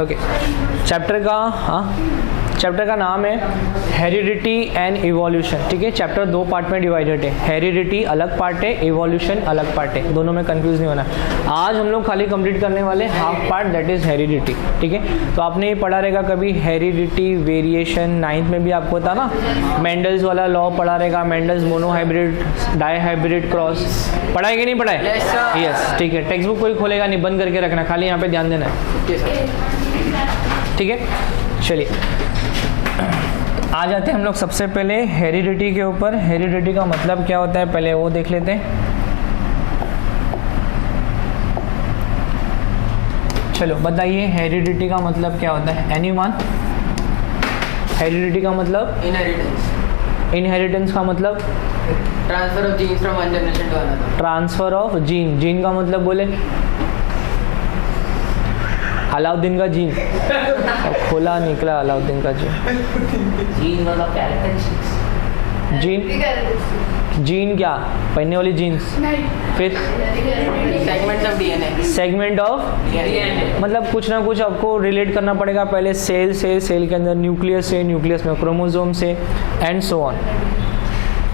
Okay, chapter का नाम है हेरिडिटी एंड इवोल्यूशन। ठीक है, चैप्टर 2 पार्ट में डिवाइडेड है। हेरिडिटी अलग पार्ट है, इवोल्यूशन अलग पार्ट है, दोनों में कंफ्यूज नहीं होना। आज हम लोग खाली कंप्लीट करने वाले half part, that is heredity. ठीक है, तो आपने ये पढ़ा रहेगा कभी हेरिडिटी वेरिएशन, 9th में भी आपको था ना, मेंडल्स वाला लॉ पढ़ा रहेगा, मेंडल्स मोनोहाइब्रिड डाईहाइब्रिड क्रॉस, पढ़ा है कि नहीं पढ़ा है? यस, ठीक है, टेक्स्ट बुक कोई खोलेगा नहीं, बंद करके रखना, खाली यहाँ पे ध्यान देना है। ठीक है, चलिए आ जाते हैं हम लोग सबसे पहले हेरिडिटी के ऊपर। हेरिडिटी का मतलब क्या होता है पहले वो देख लेते हैं। चलो बताइए हेरिडिटी का मतलब क्या होता है, एनीवन? हेरिडिटी का मतलब इनहेरिटेंस। इनहेरिटेंस का मतलब transfer of genes from one generation to another. Transfer of gene. Gene का मतलब बोले अलाउद्दीन का जीन, खोला निकला अलाउद्दीन का जीन। जीन मतलब कैरेक्टरिस्टिक्स। जीन, जीन क्या पहनने वाली जीन्स? फिर segments of DNA. Segment of DNA मतलब कुछ ना कुछ आपको रिलेट करना पड़ेगा। पहले सेल से, सेल के अंदर न्यूक्लियस से, न्यूक्लियस में क्रोमोसोम से, एंड सो ऑन।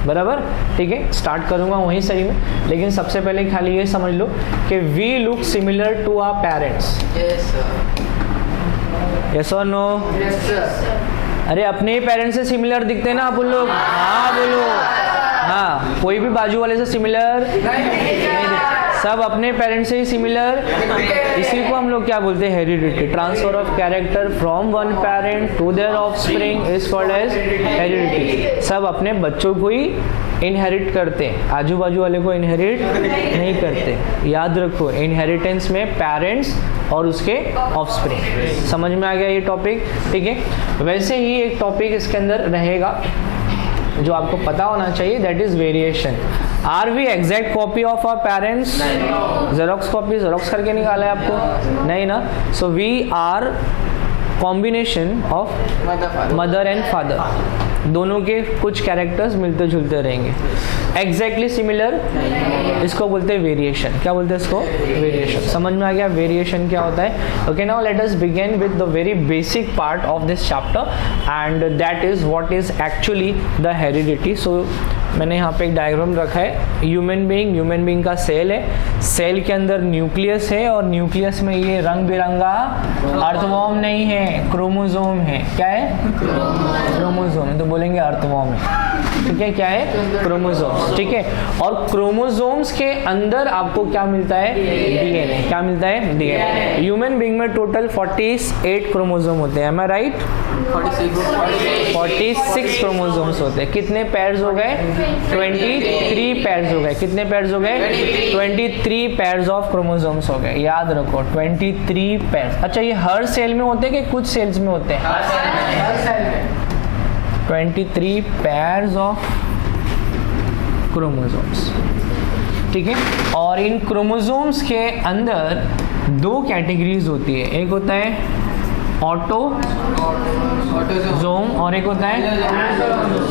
बराबर, ठीक है, स्टार्ट करूंगा वहीं सही में, लेकिन सबसे पहले खाली ये समझ लो कि we look similar to our parents. Yes और नो? अरे अपने ही पेरेंट्स से सिमिलर दिखते हैं ना आप लोग? हाँ बोलो। हाँ, कोई भी बाजू वाले से सिमिलर नहीं दिखते, सब अपने पेरेंट्स से ही सिमिलर। इसी को हम लोग क्या बोलते हैं? Heredity. Transfer of character from one parent to their offspring is called as heredity. सब अपने बच्चों को ही इनहेरिट करते हैं, आजू बाजू वाले को इनहेरिट नहीं करते। याद रखो, इनहेरिटेंस में पेरेंट्स और उसके ऑफस्प्रिंग। समझ में आ गया ये टॉपिक? ठीक है, वैसे ही एक टॉपिक इसके अंदर रहेगा जो आपको पता होना चाहिए, that is variation. Are we exact copy of our parents? Xerox copy, xerox करके निकाला है आपको? नहीं ना। So we are combination of mother and father, दोनों के कुछ कैरेक्टर्स मिलते जुलते रहेंगे। एग्जैक्टली सिमिलर, इसको बोलते हैं वेरिएशन। क्या बोलते हैं इसको? वेरिएशन। समझ में आ गया वेरिएशन क्या होता है? Okay, now let us begin with the very basic part of this chapter and that is what is actually the heredity. So मैंने यहाँ पे एक डायग्राम रखा है। ह्यूमन बीइंग का सेल है, सेल के अंदर न्यूक्लियस है और न्यूक्लियस में ये रंग बिरंगा अर्थवॉर्म नहीं है, क्रोमोसोम है। क्या है? क्रोमोसोम। तो बोलेंगे अर्थवॉर्म है, ठीक है? क्या है? क्रोमोसोम्स। ठीक है, और क्रोमोसोम्स के अंदर आपको क्या मिलता है? डीएनए। क्या मिलता है? डीएनए। ह्यूमन बीइंग में टोटल 48 क्रोमोसोम होते हैं, एम आई राइट? 46 क्रोमोसोम्स होते हैं। कितने पेयर्स हो गए? 23 पेयर्स हो गए। कितने पेयर्स हो गए? 23 पेयर्स ऑफ क्रोमोसोम्स हो गए। याद रखो 23 पेयर्स। अच्छा, ये हर सेल में होते हैं कि कुछ सेल्स में होते हैं? हर सेल में 23 पेयर्स ऑफ क्रोमोसोम्स। ठीक है, और इन क्रोमोसोम्स के अंदर 2 कैटेगरीज होती है। एक होता है ऑटोजोम और एक होता है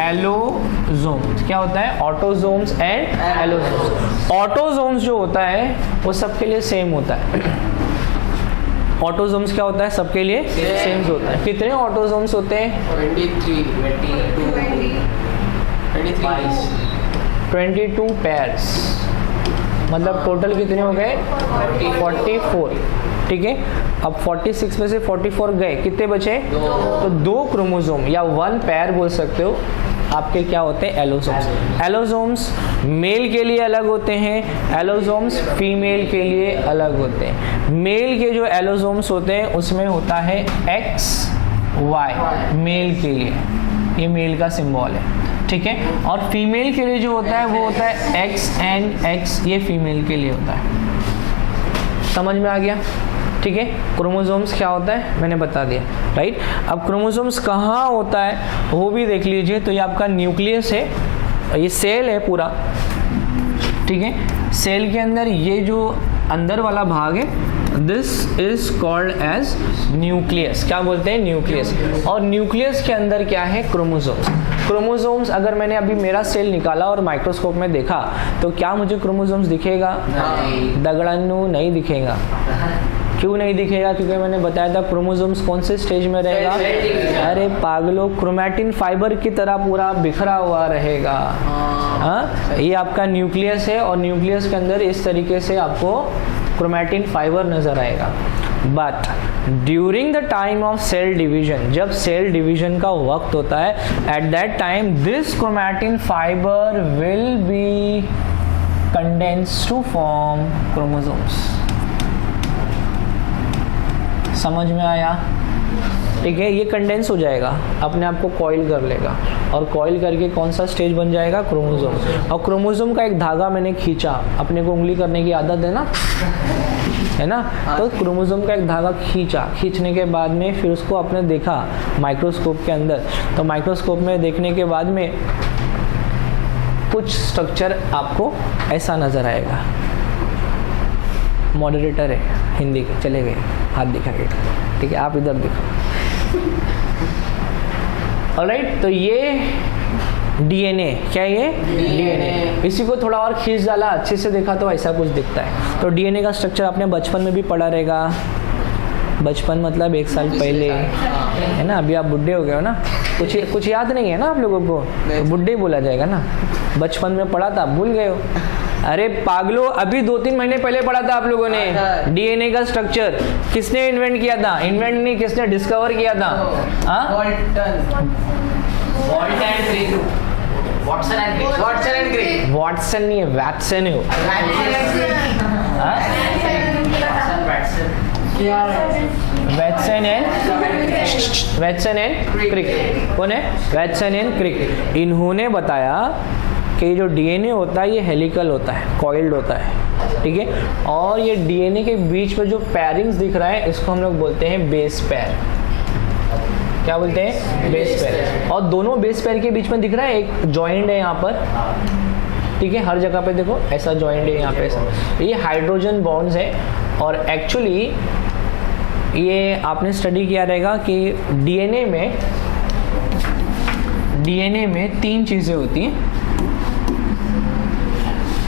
एलोजोम। क्या होता है? Autosomes and एलोजोम्स। ऑटोजोम्स जो होता है वो सबके लिए सेम होता है। ऑटोजोम्स क्या होता है? सबके लिए सेम होता है। कितने ऑटोजोम्स होते हैं? 22 पेयर्स। मतलब टोटल कितने हो गए? 44। ठीक है, अब 46 में से 44 गए, कितने बचे? तो 2 क्रोमोसोम या 1 पेयर बोल सकते हो आपके क्या होते हैं? एलोसोम्स। एलोसोम्स मेल के लिए अलग होते हैं, एलोसोम्स फीमेल के लिए अलग होते हैं। मेल के जो एलोसोम्स होते हैं उसमें होता है XY मेल के लिए, ये मेल का सिंबल है। ठीक है, और फीमेल के लिए जो होता है वो होता है XNX, ये फीमेल के लिए होता है। समझ में आ गया? ठीक है, क्रोमोसोम्स क्या होता है मैंने बता दिया, राइट? अब क्रोमोसोम्स कहाँ होता है वो भी देख लीजिए। तो ये आपका न्यूक्लियस है, ये सेल है पूरा। ठीक है, सेल के अंदर ये जो अंदर वाला भाग है, this is called as nucleus. क्या बोलते हैं? न्यूक्लियस। और न्यूक्लियस के अंदर क्या है? क्रोमोसोम्स। क्रोमोसोम्स अगर मैंने अभी मेरा सेल निकाला और माइक्रोस्कोप में देखा तो क्या मुझे क्रोमोसोम्स दिखेगा? दगड़न्नू नहीं दिखेगा। क्यों नहीं दिखेगा? क्योंकि मैंने बताया था क्रोमोसोम्स कौन से स्टेज में रहेगा? अरे पागलों, क्रोमैटिन फाइबर की तरह पूरा बिखरा हुआ रहेगा। हाँ, ये आपका न्यूक्लियस है और न्यूक्लियस के अंदर इस तरीके से आपको क्रोमैटिन फाइबर नजर आएगा। But during the time of cell division, जब सेल डिवीजन का वक्त होता है, at that time this chromatin fibre will be condense to form chromosomes. समझ में आया? ठीक है, ये कंडेंस हो जाएगा, अपने आप को कॉइल कर लेगा और कॉइल करके कौन सा स्टेज बन जाएगा? क्रोमोसोम। और क्रोमोसोम का एक धागा मैंने खींचा, अपने को उंगली करने की आदत है ना? तो क्रोमोसोम का एक धागा खींचने के बाद में फिर उसको आपने देखा माइक्रोस्कोप के अंदर, तो माइक्रोस्कोप में देखने के बाद में कुछ स्ट्रक्चर आपको ऐसा नजर आएगा। मॉडरेटर है हिंदी के, चले गए, हाथ दिखा के, ठीक है, आप इधर देखो। ऑलराइट, तो ये डीएनए, क्या ये डीएनए, इसी को थोड़ा और खींच डाला, अच्छे से देखा तो ऐसा कुछ दिखता है। तो डीएनए का स्ट्रक्चर आपने बचपन में भी पढ़ा रहेगा। बचपन मतलब 1 साल पहले, है ना? अभी आप बुढ़े हो गए हो ना, कुछ याद नहीं है ना आप लोगों को, तो बुढ़े बोला जाएगा ना। बचपन में पढ़ा था, भूल गए हो? अरे पागलो, अभी 2-3 महीने पहले पढ़ा था आप लोगों ने डीएनए का स्ट्रक्चर। किसने इन्वेंट किया था? इन्वेंट नहीं, किसने डिस्कवर किया था? वॉटसन नहीं है, वैटसन है वो। Watson and Crick. कौन है? Watson and Crick. इन्होंने बताया कि जो डीएनए होता है ये हेलिकल होता है, कॉइल्ड होता है, ठीक है। और ये डीएनए के बीच में जो पैरिंग्स दिख रहा है, इसको हम लोग बोलते हैं बेस पैर। क्या बोलते हैं? बेस पैर। और दोनों बेस पैर के बीच में दिख रहा है एक जॉइंट है यहाँ पर, ठीक है, हर जगह पे देखो ऐसा जॉइंट है यहाँ पे, ऐसा। ये हाइड्रोजन बॉन्ड्स है। और एक्चुअली ये आपने स्टडी किया रहेगा कि डीएनए में 3 चीजें होती हैं।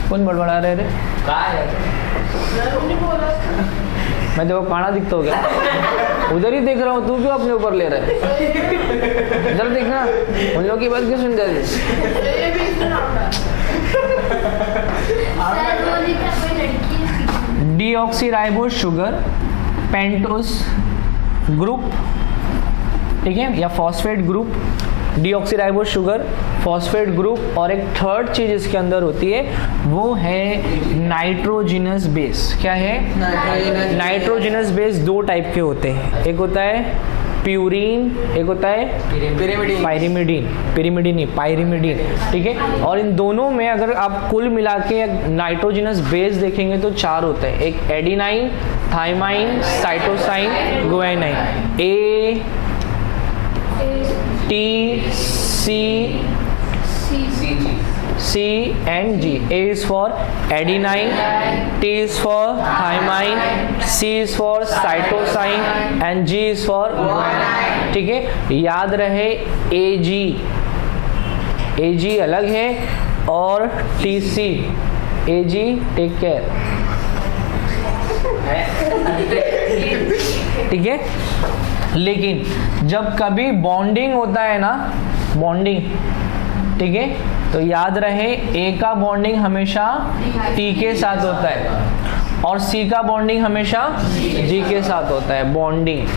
कौन बड़बड़ा रहे रे? मैं देखो काना दिखता हो गया, उधर ही देख रहा हूँ, तू क्यों अपने ऊपर ले रहा है? इधर देखना, उन लोगों की बात क्यों सुन रही? डीऑक्सीराइबोज शुगर, पेंटोस ग्रुप, ठीक है, या phosphate group, deoxyribose sugar, phosphate group, और एक थर्ड चीज इसके अंदर होती है वो है नाइट्रोजिनस बेस। क्या है? नाइट्रोजिनस बेस 2 टाइप के होते हैं, एक होता है प्यूरीन, एक होता है पाइरिमिडीन, ठीक है। और इन दोनों में अगर आप कुल मिला के नाइट्रोजिनस बेस देखेंगे तो 4 होते हैं, एक adenine, thymine, cytosine, guanine. A T, C, and G. A is for adenine, T is for thymine, C is for cytosine, and G is for guanine. ठीक है, याद रहे AG अलग है और TC, AG टेक केयर, ठीक है। लेकिन जब कभी बॉन्डिंग होता है ना, बॉन्डिंग, ठीक है, तो याद रहे ए का बॉन्डिंग हमेशा टी के साथ होता है और सी का बॉन्डिंग हमेशा जी के साथ होता है। बॉन्डिंग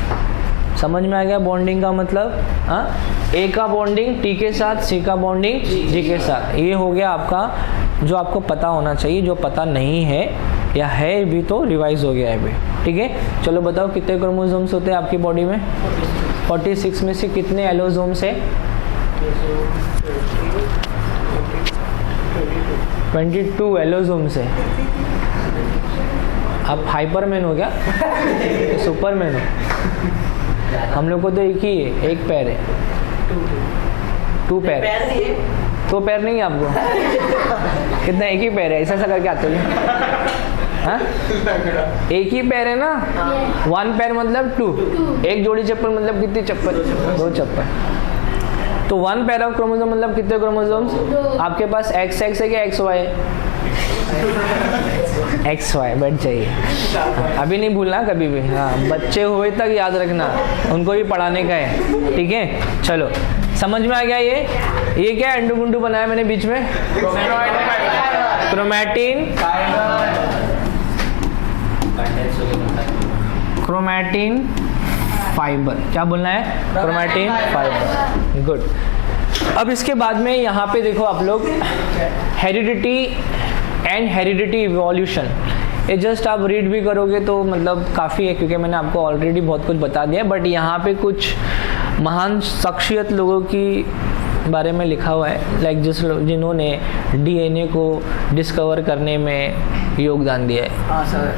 समझ में आ गया? बॉन्डिंग का मतलब, हाँ, ए का बॉन्डिंग टी के साथ, सी का बॉन्डिंग जी के साथ। ये हो गया आपका जो आपको पता होना चाहिए। जो पता नहीं है या है भी तो रिवाइज हो गया है अभी, ठीक है। चलो बताओ कितने क्रोमोसोम्स होते हैं आपकी बॉडी में? 46 में से कितने एलोसोम्स है? 22 एलोसोम्स है। आप हाइपरमैन हो क्या? सुपरमैन हो? हम लोग को तो एक ही है, एक पैर है, 2 पैर। 2 पैर नहीं है आपको? कितना? एक ही पैर है, ऐसा करके आते हो? हाँ? एक ही पैर है ना? 1 पैर मतलब 2। एक जोड़ी चप्पल मतलब कितनी चप्पल? 2 चप्पल। तो 1 पैर ऑफ क्रोमोसोम मतलब कितने क्रोमोसोम्स? आपके पास XX है क्या XY है? XY बैठ जाइए, अभी नहीं भूलना कभी भी। हाँ, बच्चे हुए तक याद रखना, उनको भी पढ़ाने का है, ठीक है। चलो समझ में आ गया। ये क्या अंडू गुंडू बनाया मैंने बीच में? क्रोमैटिन, क्रोमैटिन फाइबर, क्या बोलना है? Chromatin fibre, good. अब इसके बाद में यहाँ पे देखो आप लोग, हेरिडिटी एंड हेरिडिटी इवोल्यूशन, ये जस्ट आप रीड भी करोगे तो मतलब काफ़ी है, क्योंकि मैंने आपको ऑलरेडी बहुत कुछ बता दिया है। बट यहाँ पे कुछ महान शख्सियत लोगों की बारे में लिखा हुआ है, लाइक जिन्होंने डीएनए को डिस्कवर करने में योगदान दिया है। हाँ सर,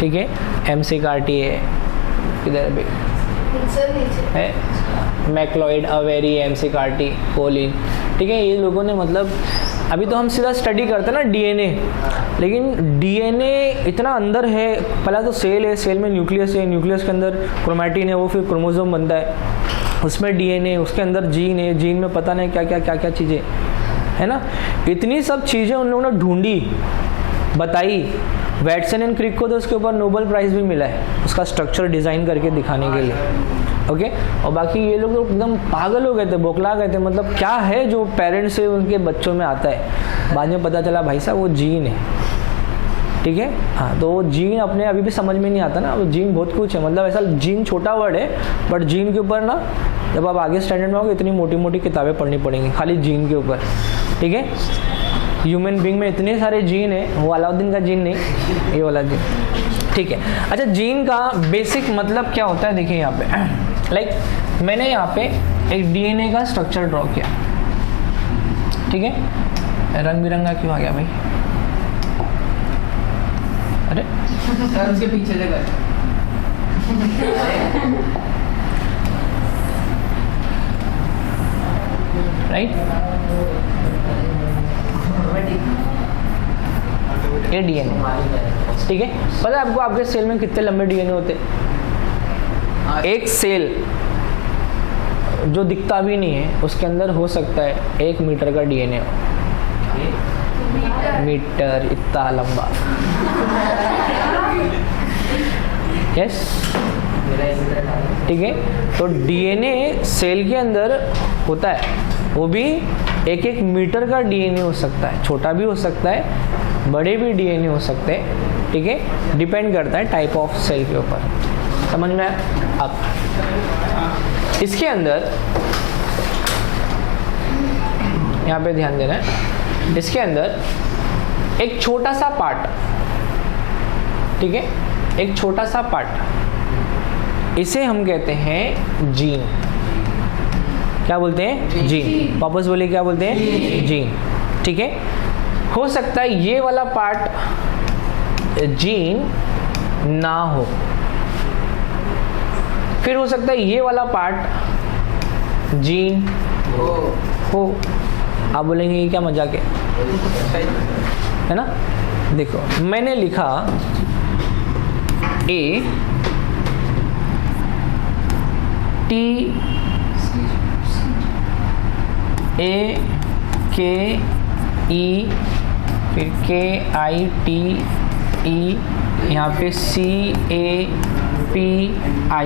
ठीक है। McCarthy है, इधर भी है, मैक्लॉइड, अवेरी, McCarthy, कोलिन, ठीक है। ये लोगों ने मतलब, अभी तो हम सीधा स्टडी करते हैं ना डीएनए, लेकिन डीएनए इतना अंदर है। पहला तो सेल है, सेल में न्यूक्लियस है, न्यूक्लियस के अंदर क्रोमैटिन है, वो फिर क्रोमोसोम बनता है, उसमें डीएनए, उसके अंदर जीन है, जीन में पता नहीं क्या क्या चीज़ें है ना। इतनी सब चीज़ें उन लोगों ने ढूंढी, बताई। वैटसन एंड क्रिक को तो उसके ऊपर नोबेल प्राइज़ भी मिला है, उसका स्ट्रक्चर डिज़ाइन करके दिखाने के लिए, ओके। और बाकी ये लोग तो एकदम पागल हो गए थे, बौखला गए थे, मतलब क्या है जो पेरेंट्स से उनके बच्चों में आता है। बाद में पता चला भाई साहब वो जीन है, ठीक है। हाँ, तो वो जीन अपने अभी भी समझ में नहीं आता ना, वो जीन बहुत कुछ है, मतलब ऐसा जीन छोटा वर्ड है, बट जीन के ऊपर ना जब आप आगे स्टैंडर्ड में होगे इतनी मोटी मोटी किताबें पढ़नी पड़ेंगी खाली जीन के ऊपर, ठीक है। ह्यूमन बींग में इतने सारे जीन है, वो अलाउद्दीन का जीन नहीं, ये वाला जीन, ठीक है। अच्छा, जीन का बेसिक मतलब क्या होता है, देखिए यहाँ पे लाइक मैंने यहाँ पे एक डीएनए का स्ट्रक्चर ड्रॉ किया, ठीक है। रंग बिरंगा क्यों आ गया भाई? अरे सर उसके पीछे से कर। राइट, ये डीएनए, ठीक है। पता है आपको आपके सेल में कितने लंबे डीएनए होते हैं? एक सेल जो दिखता भी नहीं है उसके अंदर हो सकता है 1 मीटर का डीएनए हो। मीटर इतना लंबा, यस, ठीक है। तो डीएनए सेल के अंदर होता है, वो भी 1-1 मीटर का डीएनए हो सकता है, छोटा भी हो सकता है, बड़े भी डीएनए हो सकते हैं, ठीक है। डिपेंड करता है टाइप ऑफ सेल के ऊपर, समझ में आया? अब इसके अंदर यहाँ पे ध्यान देना है, इसके अंदर एक छोटा सा पार्ट, ठीक है, एक छोटा सा पार्ट, इसे हम कहते हैं जीन। क्या बोलते हैं? जीन। वापस बोलिए, क्या बोलते हैं? जीन, ठीक है। हो सकता है ये वाला पार्ट जीन ना हो, फिर हो सकता है ये वाला पार्ट जीन हो। आप बोलेंगे ये क्या मजाक है ना? देखो मैंने लिखा A T A K E, फिर K I T E, यहाँ पे C A P I,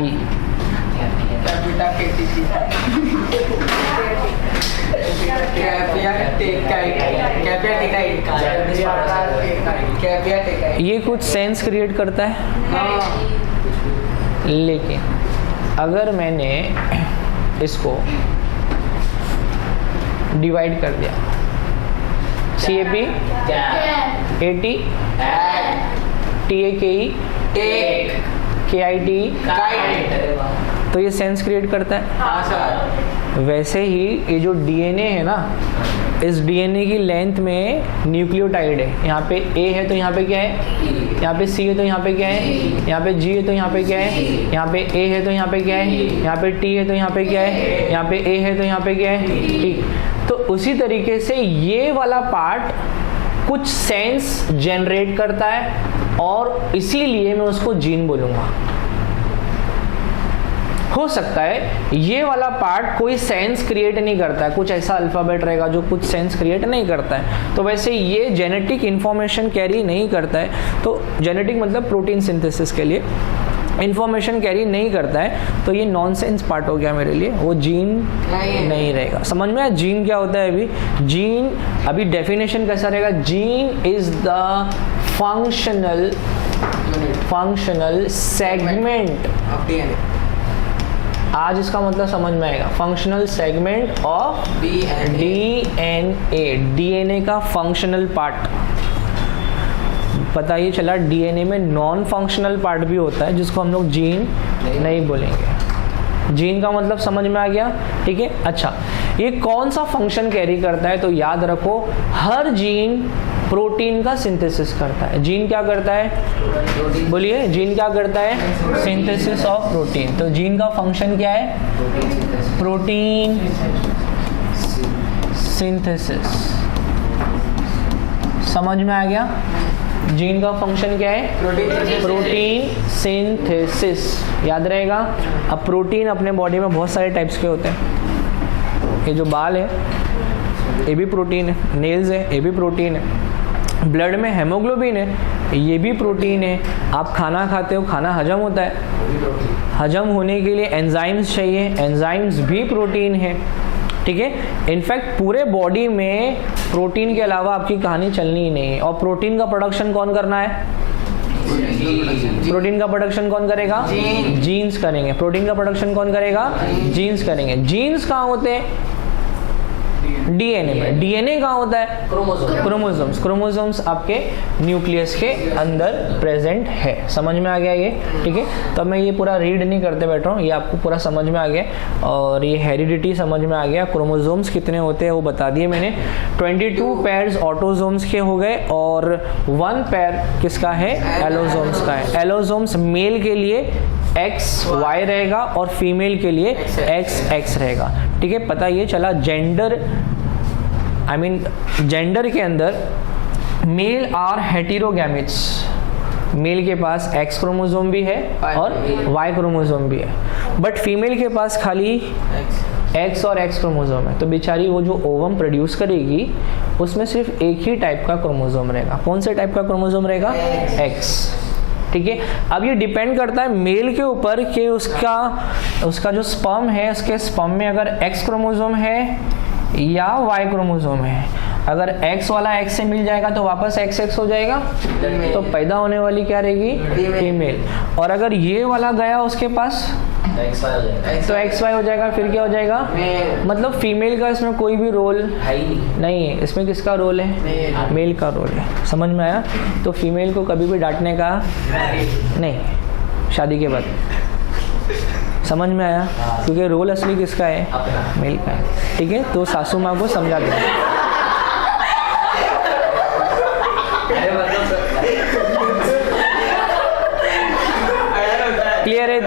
ये कुछ सेंस क्रिएट करता है, लेकिन अगर मैंने इसको डिवाइड कर दिया, CAP AT TAKE KIT, तो ये सेंस क्रिएट करता है। वैसे ही ये जो डीएनए है ना, इस डीएनए की लेंथ में न्यूक्लियोटाइड है। यहाँ पे A है तो यहाँ पे क्या है, यहाँ पे C है तो यहाँ पे क्या है, यहाँ पे G है तो यहाँ पे क्या है, यहाँ पे A है तो यहाँ पे क्या है, यहाँ पे T है तो यहाँ पे क्या है, यहाँ पे A है तो यहाँ पे क्या है, ठीक। तो उसी तरीके से ये वाला पार्ट कुछ सेंस जनरेट करता है, और इसीलिए मैं उसको जीन बोलूँगा। हो सकता है ये वाला पार्ट कोई सेंस क्रिएट नहीं करता है, कुछ ऐसा अल्फ़ाबेट रहेगा जो कुछ सेंस क्रिएट नहीं करता है, तो वैसे ये जेनेटिक इन्फॉर्मेशन कैरी नहीं करता है। तो जेनेटिक मतलब प्रोटीन सिंथेसिस के लिए इन्फॉर्मेशन कैरी नहीं करता है, तो ये नॉनसेंस पार्ट हो गया मेरे लिए, वो जीन नहीं रहेगा। समझ में आया जीन क्या होता है? अभी जीन, अभी डेफिनेशन कैसा रहेगा? Gene is the functional segment, आज इसका मतलब समझ में आएगा, functional segment of DNA, DNA का फंक्शनल पार्ट। पता ये चला डीएनए में नॉन फंक्शनल पार्ट भी होता है जिसको हम लोग जीन नहीं बोलेंगे। जीन का मतलब समझ में आ गया, ठीक है। अच्छा, ये कौन सा फंक्शन कैरी करता है? तो याद रखो, हर जीन प्रोटीन का सिंथेसिस करता है। जीन क्या करता है? बोलिए, जीन क्या करता है? Synthesis of protein. तो जीन का फंक्शन क्या है? Protein synthesis. समझ में आ गया? जीन का फंक्शन क्या है? प्रोटीन सिंथेसिस, याद रहेगा। अब प्रोटीन अपने बॉडी में बहुत सारे टाइप्स के होते हैं। ये जो बाल है ये भी प्रोटीन है, नेल्स है ये भी प्रोटीन है, ब्लड में हेमोग्लोबिन है ये भी प्रोटीन है। आप खाना खाते हो, खाना हजम होता है, हजम होने के लिए एंजाइम्स चाहिए, एंजाइम्स भी प्रोटीन है, ठीक है। इनफैक्ट पूरे बॉडी में प्रोटीन के अलावा आपकी कहानी चलनी ही नहीं है। और प्रोटीन का प्रोडक्शन कौन करना है? प्रोटीन का प्रोडक्शन कौन करेगा? जीन्स करेंगे। प्रोटीन का प्रोडक्शन कौन करेगा? जीन्स करेंगे। जीन्स कहाँ होते हैं? डीएनए में। डीएनए कहाँ होता है? क्रोमोसोम्स। क्रोमोसोम्स आपके न्यूक्लियस के अंदर प्रेजेंट है। समझ में आ गया ये, ठीक है। तो मैं ये पूरा रीड नहीं करते बैठ रहा हूँ, ये आपको पूरा समझ में आ गया। और ये हेरिडिटी समझ में आ गया। क्रोमोसोम्स कितने होते हैं वो बता दिए मैंने। 22 पेयर्स ऑटोसोम्स के हो गए और 1 पेयर किसका है? एलोसोम्स का है। एलोसोम्स मेल के लिए XY रहेगा और फीमेल के लिए XX रहेगा, ठीक है। पता ये चला जेंडर, जेंडर के अंदर मेल आर हेटेरोगैमेट्स। मेल के पास X क्रोमोसोम भी है और Y क्रोमोसोम भी है, बट फीमेल के पास खाली X और X क्रोमोसोम है। तो बेचारी वो जो ओवम प्रोड्यूस करेगी उसमें सिर्फ एक ही टाइप का क्रोमोसोम रहेगा। कौन से टाइप का क्रोमोसोम रहेगा? X, ठीक है। अब ये डिपेंड करता है मेल के ऊपर कि उसका जो स्पर्म है, उसके स्पर्म में अगर X क्रोमोसोम है या Y क्रोमोसोम है। अगर X वाला X से मिल जाएगा तो वापस XX हो जाएगा, तो पैदा होने वाली क्या रहेगी? फीमेल। और अगर ये वाला गया उसके पास तो XY हो जाएगा, फिर क्या हो जाएगा? मतलब फीमेल का इसमें कोई भी रोल नहीं है। इसमें किसका रोल है? मेल का रोल है। समझ में आया? तो फीमेल को कभी भी डांटने का नहीं शादी के बाद। समझ में आया? क्योंकि रोल असली किसका है? मेल का है, ठीक है। तो सासू माँ को समझा देना। क्लियर है इतना?